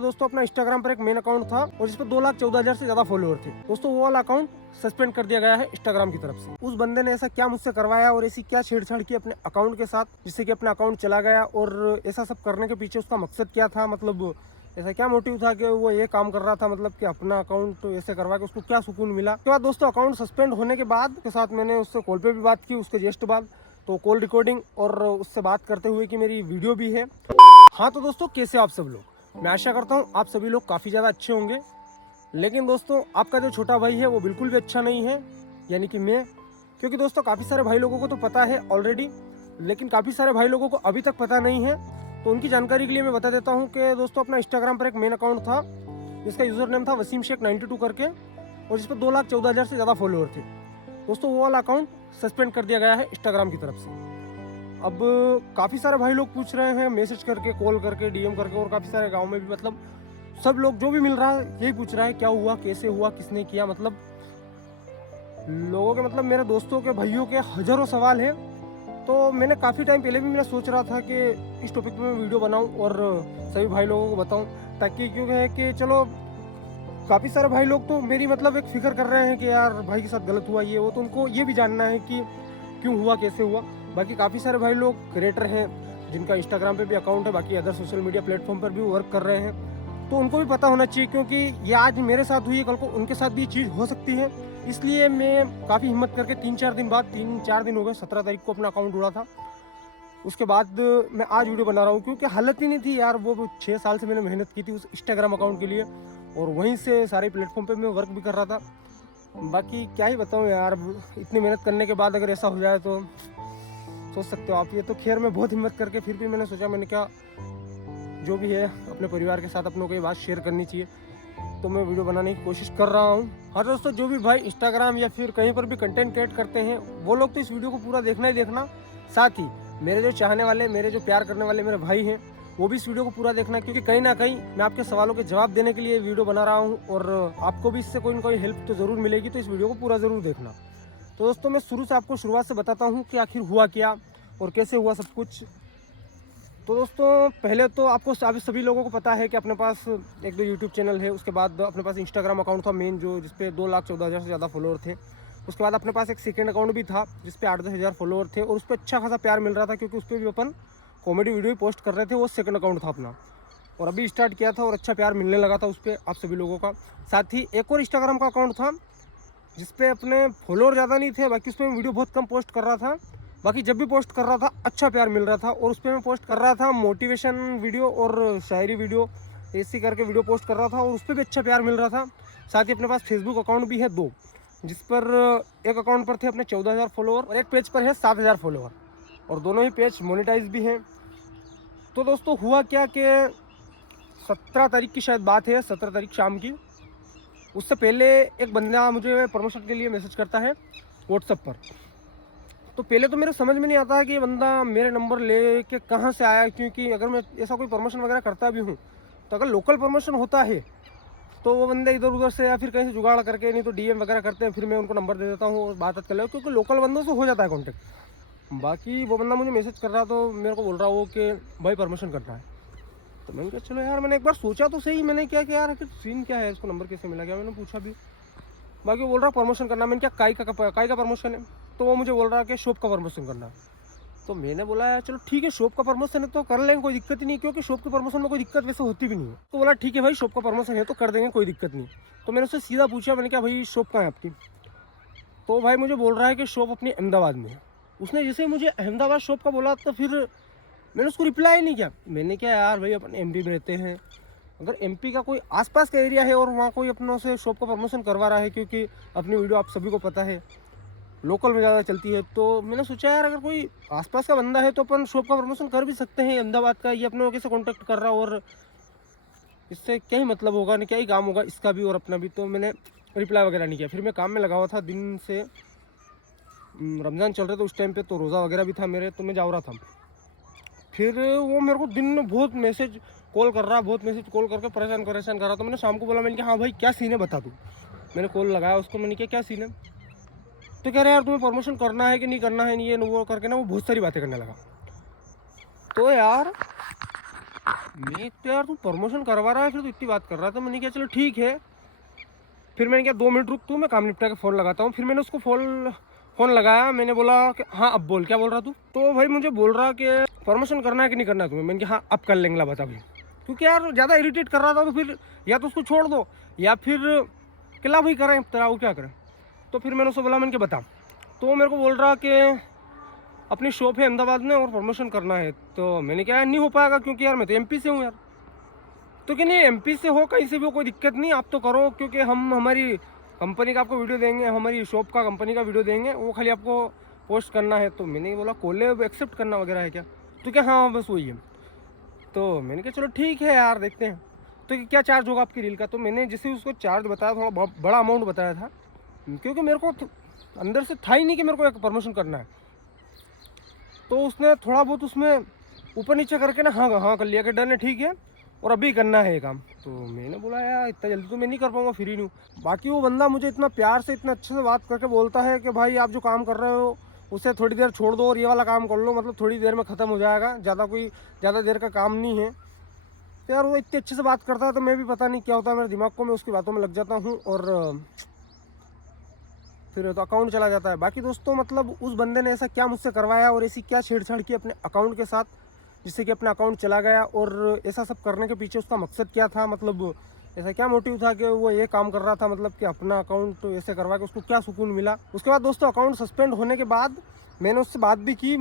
दोस्तों अपना इंस्टाग्राम पर एक मेन अकाउंट था और जिस पर 2,14,000 से ज्यादा फॉलोअर थे। दोस्तों वो वाला अकाउंट सस्पेंड कर दिया गया है इंस्टाग्राम की तरफ से। उस बंदे ने ऐसा क्या मुझसे करवाया और ऐसी क्या छेड़छाड़ की अपने अकाउंट के साथ जिससे कि अपना अकाउंट चला गया, और ऐसा सब करने के पीछे उसका मकसद क्या था, मतलब ऐसा क्या मोटिव था कि वो ये काम कर रहा था, मतलब कि अपना अकाउंट ऐसे करवा के उसको क्या सुकून मिला। उसके बाद दोस्तों अकाउंट सस्पेंड होने के बाद के साथ मैंने उससे कॉल पे भी बात की उसके जस्ट बाद, तो कॉल रिकॉर्डिंग और उससे बात करते हुए कि मेरी वीडियो भी है। हाँ तो दोस्तों कैसे आप सब लोग, मैं आशा करता हूँ आप सभी लोग काफ़ी ज़्यादा अच्छे होंगे। लेकिन दोस्तों आपका जो छोटा भाई है वो बिल्कुल भी अच्छा नहीं है, यानी कि मैं। क्योंकि दोस्तों काफ़ी सारे भाई लोगों को तो पता है ऑलरेडी, लेकिन काफ़ी सारे भाई लोगों को अभी तक पता नहीं है। तो उनकी जानकारी के लिए मैं बता देता हूँ कि दोस्तों अपना इंस्टाग्राम पर एक मेन अकाउंट था जिसका यूज़र नेम था वसीम शेख 92 करके, और जिस पर 2,14,000 से ज़्यादा फॉलोअर थे। दोस्तों वो वाला अकाउंट सस्पेंड कर दिया गया है इंस्टाग्राम की तरफ से। अब काफ़ी सारे भाई लोग पूछ रहे हैं मैसेज करके, कॉल करके, डीएम करके, और काफ़ी सारे गांव में भी, मतलब सब लोग जो भी मिल रहा है यही पूछ रहा है क्या हुआ, कैसे हुआ, किसने किया। मतलब लोगों के, मतलब मेरे दोस्तों के, भाइयों के हज़ारों सवाल हैं। तो मैंने काफ़ी टाइम पहले भी मैं सोच रहा था कि इस टॉपिक पे मैं वीडियो बनाऊं और सभी भाई लोगों को बताऊं, ताकि क्योंकि है कि चलो काफ़ी सारे भाई लोग तो मेरी मतलब एक फिक्र कर रहे हैं कि यार भाई के साथ गलत हुआ ये वो, तो उनको ये भी जानना है कि क्यों हुआ, कैसे हुआ। बाकी काफ़ी सारे भाई लोग क्रिएटर हैं जिनका इंस्टाग्राम पे भी अकाउंट है, बाकी अदर सोशल मीडिया प्लेटफॉर्म पर भी वर्क कर रहे हैं, तो उनको भी पता होना चाहिए, क्योंकि ये आज मेरे साथ हुई है कल को उनके साथ भी ये चीज़ हो सकती है। इसलिए मैं काफ़ी हिम्मत करके 3-4 दिन बाद, 3-4 दिन हो गए, 17 तारीख को अपना अकाउंट उड़ा था। उसके बाद मैं आज वीडियो बना रहा हूँ, क्योंकि हालत ही नहीं थी यार। वो 6 साल से मैंने मेहनत की थी उस इंस्टाग्राम अकाउंट के लिए, और वहीं से सारे प्लेटफॉर्म पे मैं वर्क भी कर रहा था। बाकी क्या ही बताऊँ यार, इतनी मेहनत करने के बाद अगर ऐसा हो जाए तो सोच सकते हो आप। ये तो खैर मैं बहुत हिम्मत करके फिर भी मैंने सोचा, मैंने क्या जो भी है अपने परिवार के साथ अपनों को ये बात शेयर करनी चाहिए, तो मैं वीडियो बनाने की कोशिश कर रहा हूँ। हाँ दोस्तों, जो भी भाई इंस्टाग्राम या फिर कहीं पर भी कंटेंट क्रिएट करते हैं वो लोग तो इस वीडियो को पूरा देखना ही देखना। साथ ही मेरे जो चाहने वाले, मेरे जो प्यार करने वाले मेरे भाई हैं, वो भी इस वीडियो को पूरा देखना, क्योंकि कहीं ना कहीं मैं आपके सवालों के जवाब देने के लिए वीडियो बना रहा हूँ, और आपको भी इससे कोई ना कोई हेल्प तो ज़रूर मिलेगी। तो इस वीडियो को पूरा ज़रूर देखना। तो दोस्तों मैं शुरू से आपको शुरुआत से बताता हूँ कि आखिर हुआ क्या और कैसे हुआ सब कुछ। तो दोस्तों पहले तो आपको सभी लोगों को पता है कि अपने पास एक दो यूट्यूब चैनल है, उसके बाद अपने पास इंस्टाग्राम अकाउंट था मेन, जो जिसपे 2,14,000 से ज़्यादा फॉलोअर थे। उसके बाद अपने पास एक सेकंड अकाउंट भी था जिसपे 8-10 हज़ार फॉलोअर थे, और उस पर अच्छा खासा प्यार मिल रहा था, क्योंकि उस पर भी अपन कॉमेडी वीडियो ही पोस्ट कर रहे थे। वो सेकंड अकाउंट था अपना, और अभी स्टार्ट किया था और अच्छा प्यार मिलने लगा था उस पर आप सभी लोगों का। साथ ही एक और इंस्टाग्राम का अकाउंट था जिसपे अपने फॉलोअर ज़्यादा नहीं थे, बाकी उस पर वीडियो बहुत कम पोस्ट कर रहा था। बाकी जब भी पोस्ट कर रहा था अच्छा प्यार मिल रहा था, और उस पर मैं पोस्ट कर रहा था मोटिवेशन वीडियो और शायरी वीडियो, ऐसी करके वीडियो पोस्ट कर रहा था, और उस पर भी अच्छा प्यार मिल रहा था। साथ ही अपने पास फेसबुक अकाउंट भी है 2, जिस पर एक अकाउंट पर थे अपने 14,000 फॉलोअर और एक पेज पर है 7,000 फॉलोअर, और दोनों ही पेज मोनेटाइज भी हैं। तो दोस्तों हुआ क्या कि 17 तारीख की शायद बात है, 17 तारीख शाम की। उससे पहले एक बंदा मुझे प्रमोशन के लिए मैसेज करता है व्हाट्सएप पर। तो पहले तो मेरे समझ में नहीं आता है कि ये बंदा मेरे नंबर ले के कहाँ से आया, क्योंकि अगर मैं ऐसा कोई प्रमोशन वगैरह करता भी हूँ तो अगर लोकल प्रमोशन होता है तो वो बंदे इधर उधर से या फिर कहीं से जुगाड़ करके, नहीं तो डीएम वगैरह करते हैं, फिर मैं उनको नंबर दे देता हूँ और बात कर लो, क्योंकि लोकल बंदों से हो जाता है कॉन्टेक्ट। बाकी वो बंदा मुझे मैसेज कर रहा, तो मेरे को बोल रहा वो कि भाई प्रमोशन करना है। तो मैंने कहा चलो यार, मैंने एक बार सोचा तो सही, मैंने क्या कि यार सीन क्या है, इसको नंबर कैसे मिला, क्या मैंने पूछा भी। बाकी वो बोल रहा प्रमोशन करना। मैंने क्या काई का प्रमोशन है, तो वो मुझे बोल रहा कि शॉप का प्रमोशन करना है। तो मैंने बोला यार चलो ठीक है, शॉप का प्रमोशन है तो कर लेंगे, कोई दिक्कत ही नहीं, क्योंकि शॉप के प्रमोशन में कोई दिक्कत वैसे होती भी नहीं है। तो बोला ठीक है भाई, शॉप का प्रमोशन है तो कर देंगे, कोई दिक्कत नहीं। तो मैंने उससे सीधा पूछा, मैंने कहा भाई शॉप कहाँ है आपकी। तो भाई मुझे बोल रहा है कि शॉप अपनी अहमदाबाद में है। उसने जैसे ही मुझे अहमदाबाद शॉप का बोला, तो फिर मैंने उसको रिप्लाई नहीं किया। मैंने क्या यार भाई, अपन एमपी में रहते हैं, अगर एमपी का कोई आसपास का एरिया है और वहाँ कोई अपनों से शॉप का प्रमोशन करवा रहा है, क्योंकि अपनी वीडियो आप सभी को पता है लोकल में ज़्यादा चलती है, तो मैंने सोचा यार अगर कोई आसपास का बंदा है तो अपन शॉप का प्रमोशन कर भी सकते हैं। अहमदाबाद का ये अपने कैसे कॉन्टैक्ट कर रहा, और इससे क्या ही मतलब होगा, नहीं क्या ही काम होगा इसका भी और अपना भी। तो मैंने रिप्लाई वगैरह नहीं किया। फिर मैं काम में लगा हुआ था, दिन से रमज़ान चल रहे थे उस टाइम पे, तो रोज़ा वगैरह भी था मेरे, तो मैं जा रहा था। फिर वो मेरे को दिन में बहुत मैसेज कॉल कर रहा, बहुत मैसेज कॉल करके परेशान कर रहा। तो मैंने शाम को बोला, मैंने कहा हाँ भाई क्या सीन है बता दूँ। मैंने कॉल लगाया उसको, मैंने कहा क्या सीन है। तो कह रहे यार तुम्हें प्रमोशन करना है कि नहीं करना है, नहीं ये वो करके ना वो बहुत सारी बातें करने लगा। तो यार मैं तो यार तू प्रमोशन करवा रहा है फिर तो इतनी बात कर रहा था। मैंने कहा चलो ठीक है। फिर मैंने कहा 2 मिनट रुक तू, मैं काम निपटा के फ़ोन लगाता हूँ। फिर मैंने उसको फ़ोन लगाया। मैंने बोला कि हाँ अब बोल, क्या बोल रहा तू? तो भाई मुझे बोल रहा कि प्रमोशन करना है कि नहीं करना तुम्हें। मैंने कहा हाँ अब कर लेंगे, ला बता भाई। क्योंकि यार ज़्यादा इरिटेट कर रहा था, तो फिर या तो उसको छोड़ दो या फिर किला भाई करें तेरा, वो क्या करें। तो फिर मैंने उसको बोला, मैंने कहा बता। तो वो मेरे को बोल रहा कि अपनी शॉप है अहमदाबाद में और प्रमोशन करना है। तो मैंने कहा नहीं हो पाएगा, क्योंकि यार मैं तो एमपी से हूँ यार। तो कि नहीं एमपी से हो कहीं से भी हो कोई दिक्कत नहीं, आप तो करो, क्योंकि हम हमारी कंपनी का आपको वीडियो देंगे, हमारी शॉप का कंपनी का वीडियो देंगे, वो खाली आपको पोस्ट करना है। तो मैंने बोला कोलेब एक्सेप्ट करना वगैरह है क्या? तो क्या हाँ बस वही है। तो मैंने कहा चलो ठीक है यार देखते हैं। तो क्या चार्ज होगा आपकी रील का? तो मैंने जैसे उसको चार्ज बताया, थोड़ा बड़ा अमाउंट बताया था, क्योंकि मेरे को अंदर से था ही नहीं कि मेरे को एक प्रमोशन करना है। तो उसने थोड़ा बहुत उसमें ऊपर नीचे करके ना हाँ हाँ कर लिया कि डन है, ठीक है और अभी करना है ये काम। तो मैंने बोला यार इतना जल्दी तो मैं नहीं कर पाऊँगा, फ्री नहीं हूँ। बाकी वो बंदा मुझे इतना प्यार से इतना अच्छे से बात करके बोलता है कि भाई आप जो काम कर रहे हो उसे थोड़ी देर छोड़ दो और ये वाला काम कर लो, मतलब थोड़ी देर में ख़त्म हो जाएगा, ज़्यादा देर का काम नहीं है। तो यार वो इतने अच्छे से बात करता है, तो मैं भी पता नहीं क्या होता है मेरे दिमाग को, मैं उसकी बातों में लग जाता हूँ और फिर तो अकाउंट चला जाता है। बाकी दोस्तों मतलब उस बंदे ने ऐसा क्या मुझसे करवाया और ऐसी क्या छेड़छाड़ की अपने अकाउंट के साथ, जिससे कि अपना अकाउंट चला गया। और ऐसा सब करने के पीछे उसका मकसद क्या था, मतलब ऐसा क्या मोटिव था कि वो ये काम कर रहा था, मतलब कि अपना अकाउंट ऐसे करवा के उसको क्या सुकून मिला। उसके बाद दोस्तों अकाउंट सस्पेंड होने के बाद मैंने उससे बात भी की,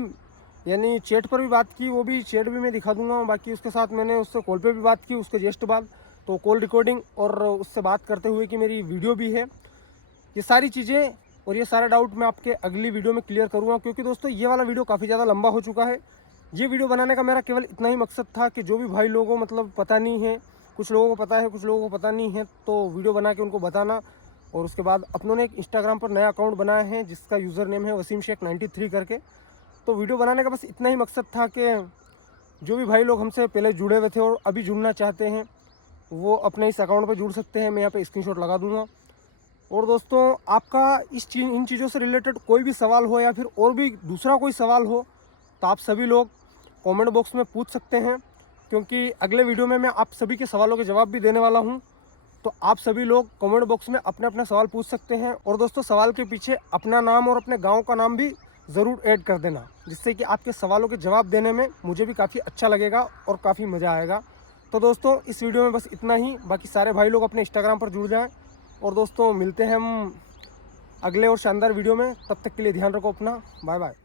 यानी चैट पर भी बात की, वो भी चैट भी मैं दिखा दूंगा। बाकी उसके साथ मैंने उससे कॉल पे भी बात की उसके जस्ट बाद, तो कॉल रिकॉर्डिंग और उससे बात करते हुए कि मेरी वीडियो भी है। ये सारी चीज़ें और ये सारा डाउट मैं आपके अगली वीडियो में क्लियर करूँगा, क्योंकि दोस्तों ये वाला वीडियो काफ़ी ज़्यादा लंबा हो चुका है। ये वीडियो बनाने का मेरा केवल इतना ही मकसद था कि जो भी भाई लोगों मतलब पता नहीं है, कुछ लोगों को पता है कुछ लोगों को पता नहीं है, तो वीडियो बना के उनको बताना। और उसके बाद अपनों ने एक इंस्टाग्राम पर नया अकाउंट बनाया है जिसका यूज़र नेम है वसीम शेख 93 करके। तो वीडियो बनाने का बस इतना ही मकसद था कि जो भी भाई लोग हमसे पहले जुड़े हुए थे और अभी जुड़ना चाहते हैं वो अपने इस अकाउंट पर जुड़ सकते हैं। मैं यहाँ पे स्क्रीनशॉट लगा दूँगा। और दोस्तों आपका इन चीज़ों से रिलेटेड कोई भी सवाल हो या फिर और भी दूसरा कोई सवाल हो तो आप सभी लोग कमेंट बॉक्स में पूछ सकते हैं, क्योंकि अगले वीडियो में मैं आप सभी के सवालों के जवाब भी देने वाला हूं। तो आप सभी लोग कमेंट बॉक्स में अपने अपने सवाल पूछ सकते हैं। और दोस्तों सवाल के पीछे अपना नाम और अपने गांव का नाम भी ज़रूर ऐड कर देना, जिससे कि आपके सवालों के जवाब देने में मुझे भी काफ़ी अच्छा लगेगा और काफ़ी मज़ा आएगा। तो दोस्तों इस वीडियो में बस इतना ही। बाकी सारे भाई लोग अपने इंस्टाग्राम पर जुड़ जाएँ। और दोस्तों मिलते हैं हम अगले और शानदार वीडियो में, तब तक के लिए ध्यान रखो अपना। Bye bye.